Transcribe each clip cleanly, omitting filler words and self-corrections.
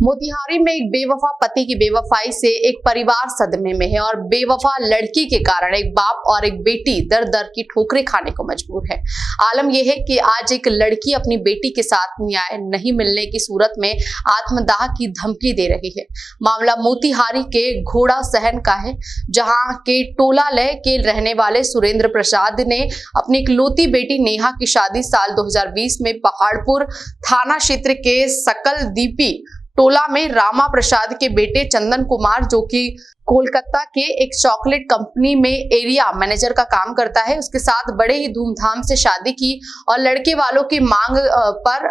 मोतिहारी में एक बेवफा पति की बेवफाई से एक परिवार सदमे में है और बेवफा लड़की के कारण एक बाप और एक बेटी दर दर की ठोकरें खाने को मजबूर है। आलम यह है कि आज एक लड़की अपनी बेटी के साथ न्याय नहीं मिलने की सूरत में आत्मदाह की धमकी दे रही है। मामला मोतिहारी के घोड़ा सहन का है, जहां के टोलालय के रहने वाले सुरेंद्र प्रसाद ने अपनी इकलौती बेटी नेहा की शादी साल 2020 में पहाड़पुर थाना क्षेत्र के सकल दीपी टोला में रामा प्रसाद के बेटे चंदन कुमार, जो कि कोलकाता के एक चॉकलेट कंपनी में एरिया मैनेजर का काम करता है, उसके साथ बड़े ही धूमधाम से शादी की और लड़के वालों की मांग पर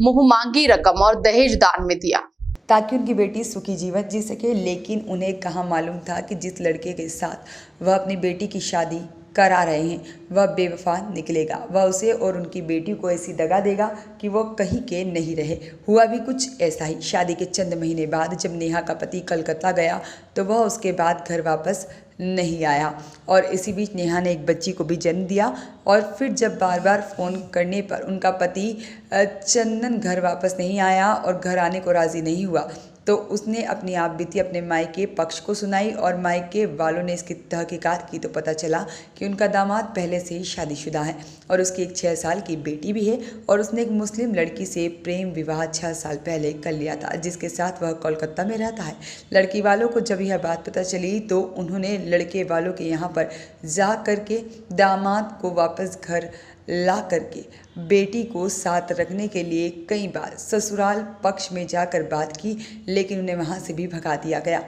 मुंह मांगी रकम और दहेज दान में दिया ताकि उनकी बेटी सुखी जीवन जी सके। लेकिन उन्हें कहाँ मालूम था कि जिस लड़के के साथ वह अपनी बेटी की शादी करा रहे हैं वह बेवफा निकलेगा। वह उसे और उनकी बेटी को ऐसी दगा देगा कि वो कहीं के नहीं रहे। हुआ भी कुछ ऐसा ही। शादी के चंद महीने बाद जब नेहा का पति कलकत्ता गया तो वह उसके बाद घर वापस नहीं आया और इसी बीच नेहा ने एक बच्ची को भी जन्म दिया। और फिर जब बार बार फ़ोन करने पर उनका पति चंदन घर वापस नहीं आया और घर आने को राज़ी नहीं हुआ तो उसने अपनी आप बीती अपने मायके पक्ष को सुनाई और मायके वालों ने इसकी तहकीकात की तो पता चला कि उनका दामाद पहले से ही शादीशुदा है और उसकी एक 6 साल की बेटी भी है और उसने एक मुस्लिम लड़की से प्रेम विवाह 6 साल पहले कर लिया था, जिसके साथ वह कोलकाता में रहता है। लड़की वालों को जब यह बात पता चली तो उन्होंने लड़के वालों के यहाँ पर जा करके दामाद को वापस घर ला करके बेटी को साथ रखने के लिए कई बार ससुराल पक्ष में जाकर बात की, लेकिन उन्हें वहां से भी भगा दिया गया।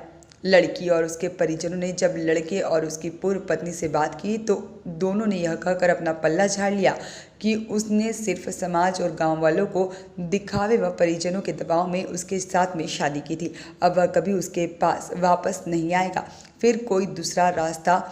लड़की और उसके परिजनों ने जब लड़के और उसकी पूर्व पत्नी से बात की तो दोनों ने यह कहकर अपना पल्ला झाड़ लिया कि उसने सिर्फ समाज और गांव वालों को दिखावे व परिजनों के दबाव में उसके साथ में शादी की थी। अब वह कभी उसके पास वापस नहीं आएगा। फिर कोई दूसरा रास्ता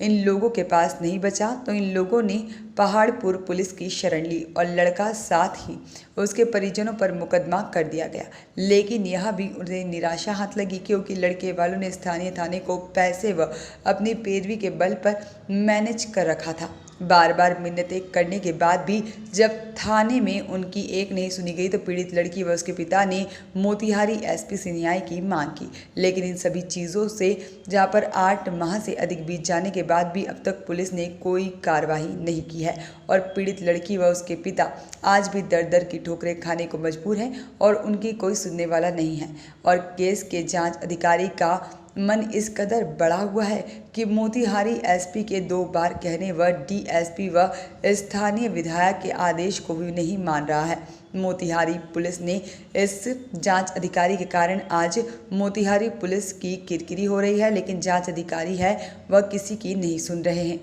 इन लोगों के पास नहीं बचा तो इन लोगों ने पहाड़पुर पुलिस की शरण ली और लड़का साथ ही उसके परिजनों पर मुकदमा कर दिया गया। लेकिन यह भी उन्हें निराशा हाथ लगी क्योंकि लड़के वालों ने स्थानीय थाने को पैसे व अपनी पैरवी के बल पर मैनेज कर रखा था। बार बार मिन्नतें करने के बाद भी जब थाने में उनकी एक नहीं सुनी गई तो पीड़ित लड़की व उसके पिता ने मोतिहारी एसपी से न्याय की मांग की। लेकिन इन सभी चीज़ों से जहां पर 8 माह से अधिक बीत जाने के बाद भी अब तक पुलिस ने कोई कार्रवाई नहीं की है और पीड़ित लड़की व उसके पिता आज भी दर दर की ठोकरें खाने को मजबूर हैं और उनकी कोई सुनने वाला नहीं है। और केस के जाँच अधिकारी का मन इस कदर बढ़ा हुआ है कि मोतिहारी एसपी के 2 बार कहने व डीएसपी व स्थानीय विधायक के आदेश को भी नहीं मान रहा है। मोतिहारी पुलिस ने इस जांच अधिकारी के कारण आज मोतिहारी पुलिस की किरकिरी हो रही है, लेकिन जांच अधिकारी है वह किसी की नहीं सुन रहे हैं।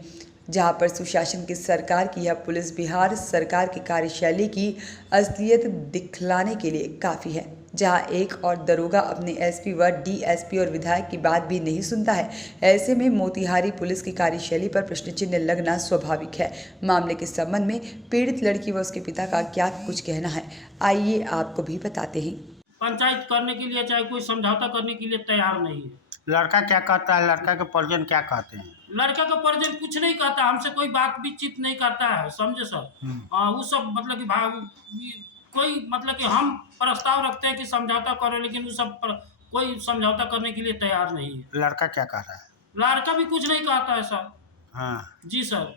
जहां पर सुशासन की सरकार की यह पुलिस बिहार सरकार की कार्यशैली की असलियत दिखलाने के लिए काफ़ी है। जहां एक और दरोगा अपने एसपी व डीएसपी और विधायक की बात भी नहीं सुनता है, ऐसे में मोतिहारी पुलिस की कार्यशैली पर प्रश्न चिन्ह लगना स्वाभाविक है। मामले के संबंध में पीड़ित लड़की व उसके पिता का क्या कुछ कहना है, आइए आपको भी बताते हैं। पंचायत करने के लिए चाहे कोई समझौता करने के लिए तैयार नहीं है। लड़का क्या कहता है? लड़का के परिजन क्या कहते हैं? लड़का का परिजन कुछ नहीं कहता, हमसे कोई बातचीत नहीं करता है, समझे सर। वो सब मतलब कि कोई मतलब कि हम प्रस्ताव रखते हैं कि समझौता करो, लेकिन वो सब कोई समझौता करने के लिए तैयार नहीं है। लड़का क्या कह रहा है? लड़का भी कुछ नहीं कहता है सर। हाँ जी सर।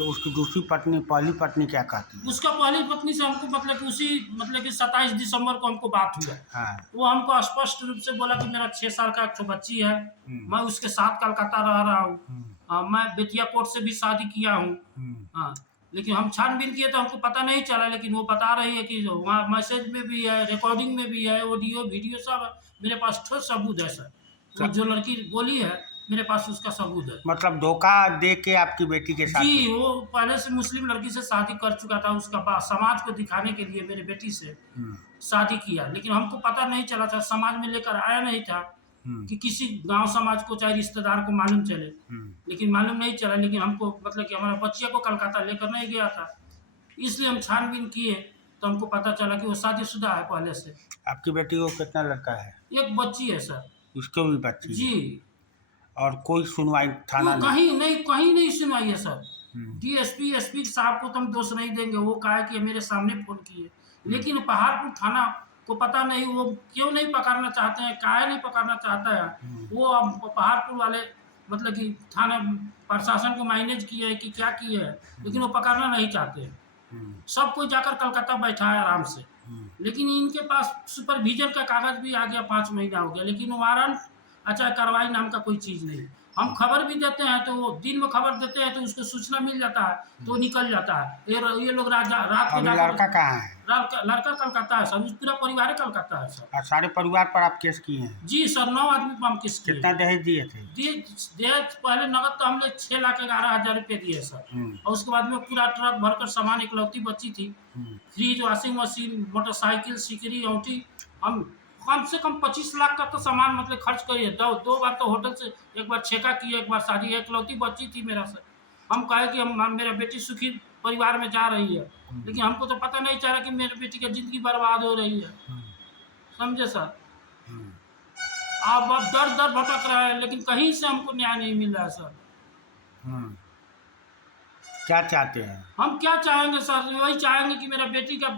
उसकी दूसरी पत्नी, पहली पत्नी क्या कहती है? उसका पहली पत्नी से हमको मतलब कि उसी मतलब कि 27 दिसंबर को हमको बात हुआ। हाँ। वो हमको स्पष्ट रूप से बोला कि मेरा 6 साल का एक बच्ची है, मैं उसके साथ कलकत्ता रह रहा हूँ, मैं बेतिया कोर्ट से भी शादी किया हूँ। हाँ, लेकिन हम छानबीन किए तो हमको पता नहीं चला, लेकिन वो बता रही है कि वहाँ मैसेज में भी है, रिकॉर्डिंग में भी है, ऑडियो वीडियो सब मेरे पास ठोस सबूत है सर। वो जो लड़की बोली है मेरे पास उसका सबूत है। मतलब धोखा दे के आपकी बेटी के साथ? जी, वो पहले से मुस्लिम लड़की से शादी कर चुका था, उसका बाद समाज को दिखाने के लिए मेरे बेटी से शादी किया, लेकिन हमको पता नहीं चला था, समाज में लेकर आया नहीं था कि किसी गांव समाज को चाहे रिश्तेदार को मालूम चले, लेकिन मालूम नहीं चला। लेकिन हमको मतलब कि हमारा बच्चिया को कलकत्ता लेकर नहीं गया था, इसलिए हम छानबीन किए तो हमको पता चला कि वो शादीशुदा है पहले से। आपकी बेटी को कितना लड़का है? एक बच्ची है सर। उसको भी बच्ची? जी। और कोई सुनवाई थाना नहीं? कहीं नहीं सुनवाई है सर। डीएसपी एसपी साहब को तो हम दोष नहीं देंगे, वो कहा कि मेरे सामने फोन किए, लेकिन पहाड़पुर थाना को पता नहीं वो क्यों नहीं पकड़ना चाहते हैं, काहे नहीं पकड़ना चाहता है वो। अब पहाड़पुर वाले मतलब कि थाना प्रशासन को मैनेज किया है कि क्या किया है, लेकिन वो पकड़ना नहीं चाहते हैं। सब कोई जाकर कलकत्ता बैठा है आराम से, लेकिन इनके पास सुपरविजन का कागज भी आ गया, 5 महीना हो गया, लेकिन वारंट अच्छा कार्रवाई नाम का कोई चीज़ नहीं। हम खबर भी देते हैं तो वो दिन में खबर देते हैं तो उसको सूचना मिल जाता है तो निकल जाता है। ये लोग रात को अभी लड़का कहाँ है? लड़का कलकत्ता है सर, पूरा परिवार कलकत्ता है सर। और सारे परिवार पर आप केस किए हैं? जी सर, 9 आदमी पर हम केस किए। कितना दहेज दिए थे? दहेज पहले नगद तो हमने 6,11,000 रुपये दिए सर, और उसके बाद में पूरा ट्रक भरकर सामान, इकलौती बच्ची थी, फ्रिज, वॉशिंग मशीन, मोटरसाइकिल, सिकरी, औंठी, हम कम से कम 25 लाख का तो सामान मतलब खर्च करिए। 2 बार तो होटल से, एक बार छेका किए, एक बार शादी, इकलौती बच्ची थी मेरा सर। हम कहे कि हम मेरा बेटी सुखी परिवार में जा रही है, लेकिन हमको तो पता नहीं चला कि मेरी बेटी की ज़िंदगी बर्बाद हो रही है, समझे सर। अब दर भटक रहा है, लेकिन कहीं से हमको न्याय नहीं मिल रहा है सर। क्या चाहते हैं? हम क्या चाहेंगे सर, वही चाहेंगे कि मेरा बेटी का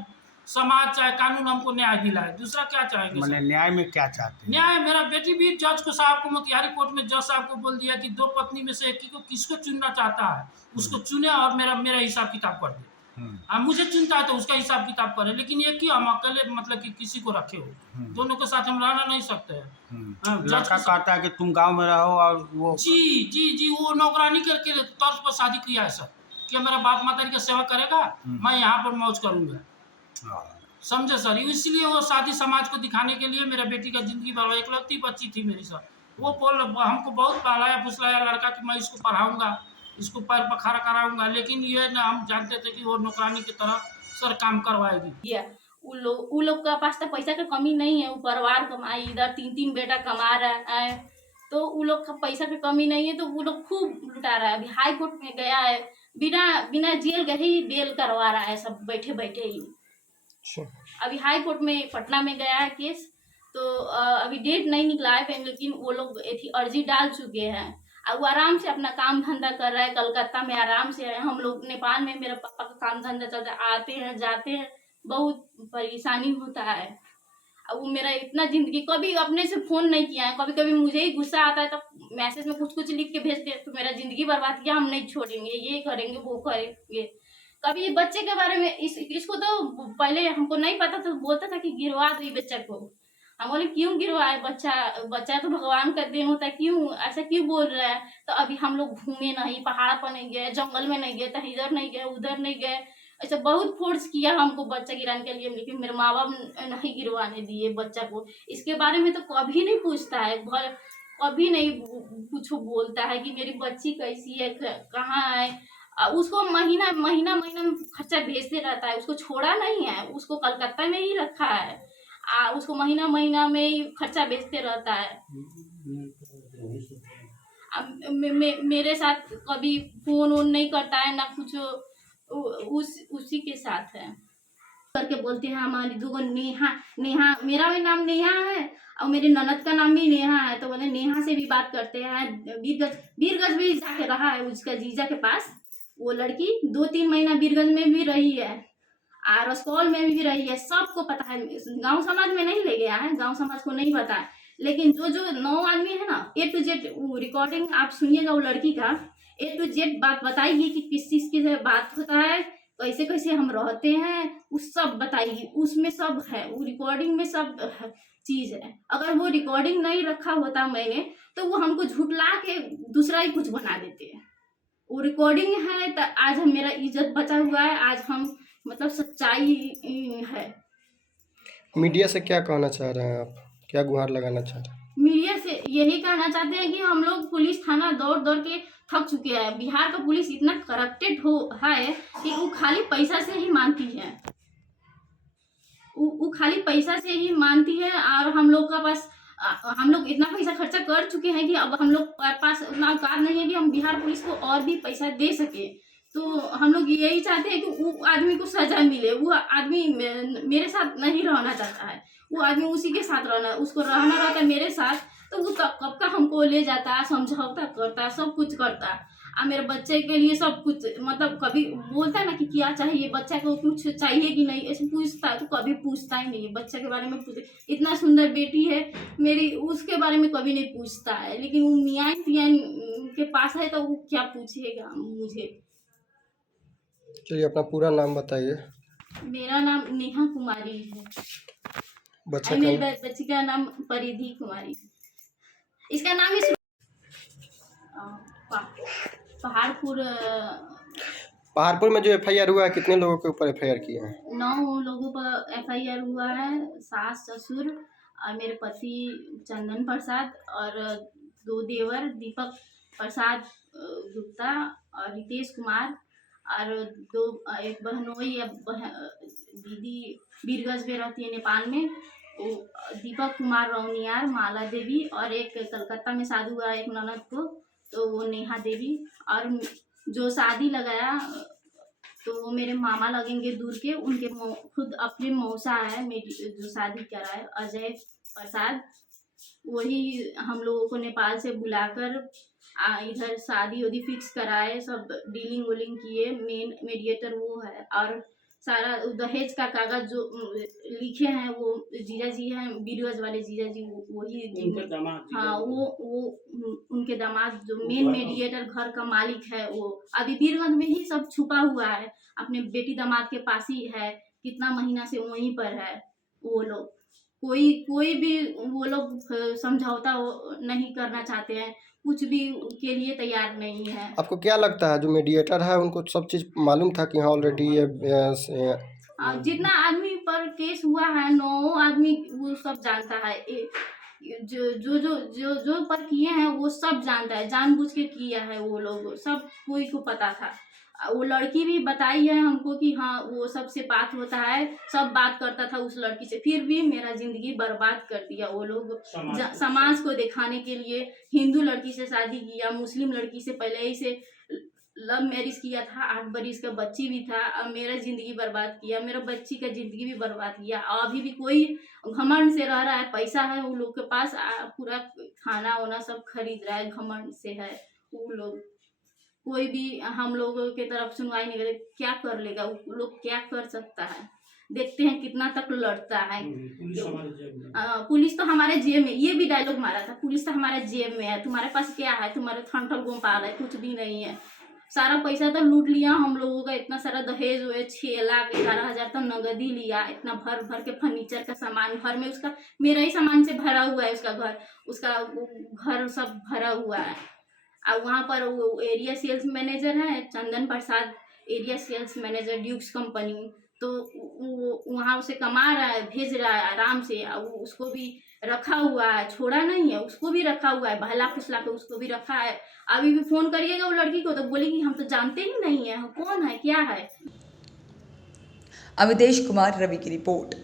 समाज चाहे कानून हमको न्याय दिलाए, दूसरा क्या चाहेंगे मैंने सर? न्याय में क्या चाहते हैं? न्याय, मेरा बेटी भी जज को साहब को मोतिहारी कोर्ट में जज साहब को बोल दिया कि 2 पत्नी में से एक ही को किसको चुनना चाहता है उसको चुने और मेरा हिसाब किताब कर दे। मुझे चुनता है तो उसका हिसाब किताब करे, लेकिन एक ही हम अकेले मतलब कि किसी को रखे हो, दोनों के साथ हम रहना नहीं सकते हैं। लड़का कहता है कि तुम गांव में रहो और वो जी वो नौकरानी के तौर पर शादी किया है सर, कि मेरा बाप माता की सेवा करेगा, मैं यहाँ पर मौज करूँगा, समझे सर। इसलिए वो शादी समाज को दिखाने के लिए मेरा बेटी का जिंदगी बर्बाद, इकलौती बच्ची थी मेरी सर। वो हमको बहुत पहलाया फुसलाया लड़का कि मैं इसको पढ़ाऊँगा, इसको पैर पर खड़ा कराऊँगा, लेकिन ये ना हम जानते थे कि वो नौकरानी की तरह सर काम करवाएगी। उ लोग का पास तो पैसा का कमी नहीं है, वो परिवार कमाई, इधर 3 बेटा कमा रहा है, तो उ लोग का पैसा की कमी नहीं है, तो वो लोग खूब लुटा रहा है। अभी हाई कोर्ट में गया है, बिना जेल गए ही बेल करवा रहा है सब बैठे बैठे ही। अभी हाई कोर्ट में पटना में गया है केस, तो अभी डेट नहीं निकला है, लेकिन वो लोग अर्जी डाल चुके हैं। वो आराम से अपना काम धंधा कर रहा है, कलकत्ता में आराम से है। हम लोग नेपाल में मेरे पापा का काम धंधा चलता है, आते हैं जाते हैं, बहुत परेशानी होता है। अब वो मेरा इतना ज़िंदगी, कभी अपने से फ़ोन नहीं किया है, कभी कभी मुझे ही गुस्सा आता है तो मैसेज में कुछ लिख के भेजते हैं, तो मेरा ज़िंदगी बर्बाद किया, हम नहीं छोड़ेंगे, ये करेंगे वो करेंगे। कभी बच्चे के बारे में इसको तो पहले हमको नहीं पता था, बोलता था कि गिरवा दो ये बच्चा को। हम बोले क्यों गिरवाए, बच्चा तो भगवान का देन होता है, क्यों ऐसा क्यों बोल रहा है। तो अभी हम लोग घूमे नहीं, पहाड़ पर नहीं गए, जंगल में नहीं गए, तो इधर नहीं गए उधर नहीं गए, ऐसा बहुत फोर्स किया हमको बच्चा गिराने के लिए, लेकिन मेरे माँ बाप नहीं गिरवाने दिए बच्चा को। इसके बारे में तो कभी नहीं पूछता है, कभी नहीं कुछ बोलता है कि मेरी बच्ची कैसी है, कहाँ है। उसको महीना में खर्चा भेजते रहता है, उसको छोड़ा नहीं है, उसको कलकत्ता में ही रखा है, उसको महीना में ही खर्चा भेजते रहता है। मेरे साथ कभी फोन वोन नहीं करता है ना कुछ, उसी के साथ है करके बोलते हैं हमारी 2 नेहा, मेरा भी नाम नेहा है और मेरी ननद का नाम भी नेहा है, तो बोले नेहा से भी बात करते हैं। बीरगंज भी जाके रहा है उसका जीजा के पास, वो लड़की 2-3 महीना बीरगंज में भी रही है और रसकौल में भी रही है, सबको पता है। गांव समाज में नहीं ले गया है, गांव समाज को नहीं पता है, लेकिन जो 9 आदमी है ना, A to Z रिकॉर्डिंग आप सुनिएगा, वो लड़की का A to Z बात बताइए कि किस चीज़ की बात होता है, कैसे कैसे हम रहते हैं, वो सब बताइए, उसमें सब है, वो रिकॉर्डिंग में सब चीज़ है। अगर वो रिकॉर्डिंग नहीं रखा होता मैंने, तो वो हमको झुठला के दूसरा ही कुछ बना देते हैं। वो रिकॉर्डिंग है तो आज हम मेरा इज्जत बचा हुआ है, आज हम मतलब सच्चाई है। मीडिया से क्या कहना चाह रहे हैं आप, क्या गुहार लगाना चाह रहे हैं? मीडिया से यही कहना चाहते हैं कि हम लोग पुलिस थाना दौड़ के थक चुके हैं। बिहार का पुलिस इतना करप्टेड है कि वो खाली पैसा से ही मानती है, वो खाली पैसा से ही मानती है। और हम लोग का पास, हम लोग इतना पैसा खर्चा कर चुके हैं कि अब हम लोग पास उतना औकात नहीं है कि हम बिहार पुलिस को और भी पैसा दे सके। तो हम लोग यही चाहते हैं कि वो आदमी को सजा मिले। वो आदमी मेरे साथ नहीं रहना चाहता है, वो आदमी उसी के साथ रहना, उसको रहना रहता है मेरे साथ, तो वो कब का हमको ले जाता, समझौता करता, सब कुछ करता। मेरे बच्चे के लिए सब कुछ, मतलब कभी बोलता है ना कि क्या चाहिए, बच्चा को कुछ चाहिए कि नहीं ऐसे पूछता है, तो कभी पूछता ही नहीं है बच्चे के बारे में। पूछे इतना सुंदर बेटी है मेरी, उसके बारे में कभी नहीं पूछता है। लेकिन वो मियाँ के पास है तो वो क्या पूछेगा मुझे। चलिए अपना पूरा नाम बताइए। मेरा नाम नेहा कुमारी है। बच्चा मेरी का बच्ची का नाम परिधि कुमारी है। इसका नाम इस पहाड़पुर पहाड़पुर में जो FIR हुआ है, कितने लोगों के ऊपर FIR किए हैं? 9 लोगों पर FIR हुआ है। सास, ससुर और मेरे पति चंदन प्रसाद और 2 देवर, दीपक प्रसाद गुप्ता और रितेश कुमार, और 1 बहनोई दीदी बीरगंज में रहती है नेपाल में, वो दीपक कुमार रौनियार, माला देवी, और एक कलकत्ता में शादी हुआ एक ननद को, तो वो नेहा देवी। और जो शादी लगाया तो वो मेरे मामा लगेंगे दूर के, उनके खुद अपने मौसा है मेरी जो शादी करा है, अजय प्रसाद। वही हम लोगों को नेपाल से बुलाकर इधर शादी उदी फिक्स कराए, सब डीलिंग वोलिंग किए। मेन मीडिएटर वो है, और सारा दहेज का कागज जो लिखे हैं वो जीजा जी हैं, बीरगंज वाले जीजा जी, वही हाँ वो उनके दामाद जो मेन मीडिएटर घर का मालिक है, वो अभी बीरगंज में ही सब छुपा हुआ है, अपने बेटी दामाद के पास ही है, कितना महीना से वहीं पर है। वो लोग कोई भी वो लोग समझौता नहीं करना चाहते हैं, कुछ भी के लिए तैयार नहीं है। आपको क्या लगता है जो मीडिएटर है उनको सब चीज़ मालूम था कि हाँ ऑलरेडी ये जितना आदमी पर केस हुआ है 9 आदमी वो सब जानता है। जो पर किए हैं वो सब जानता है, जानबूझ के किया है वो लोग, सब कोई को पता था। वो लड़की भी बताई है हमको कि हाँ वो सबसे बात होता है, सब बात करता था उस लड़की से, फिर भी मेरा जिंदगी बर्बाद कर दिया वो लोग समाज को दिखाने के लिए। हिंदू लड़की से शादी किया, मुस्लिम लड़की से पहले ही से लव मैरिज किया था, 8 बरिस का बच्ची भी था, अब मेरा जिंदगी बर्बाद किया, मेरा बच्ची का जिंदगी भी बर्बाद किया। और अभी भी कोई घमंड से रह रहा है, पैसा है वो लोग के पास, पूरा खाना वाना सब खरीद रहा है, घमंड से है वो लोग। कोई भी हम लोगों के तरफ सुनवाई नहीं करे, क्या कर लेगा वो लोग, क्या कर सकता है। देखते हैं कितना तक लड़ता है। पुलिस तो हमारे जेब में, ये भी डायलॉग मारा था, पुलिस तो हमारे जेब में है, तुम्हारे पास क्या है, तुम्हारे ठंठल गोपाल है, कुछ भी नहीं है। सारा पैसा तो लूट लिया हम लोगों का, इतना सारा दहेज हुए, 6,11,000 तो नगद ही लिया, इतना भर भर के फर्नीचर का सामान घर में, उसका मेरा ही सामान से भरा हुआ है, उसका घर सब भरा हुआ है। और वहाँ पर वो एरिया सेल्स मैनेजर है Chandan Prasad, area sales manager Dukes company, तो वो वहाँ उसे कमा रहा है, भेज रहा है आराम से, और उसको भी रखा हुआ है, छोड़ा नहीं है, उसको भी रखा हुआ है, बहला फुसला के उसको भी रखा है। अभी भी फोन करिएगा वो लड़की को तो बोलेगी हम तो जानते ही नहीं है कौन है क्या है। अमितेश कुमार रवि की रिपोर्ट।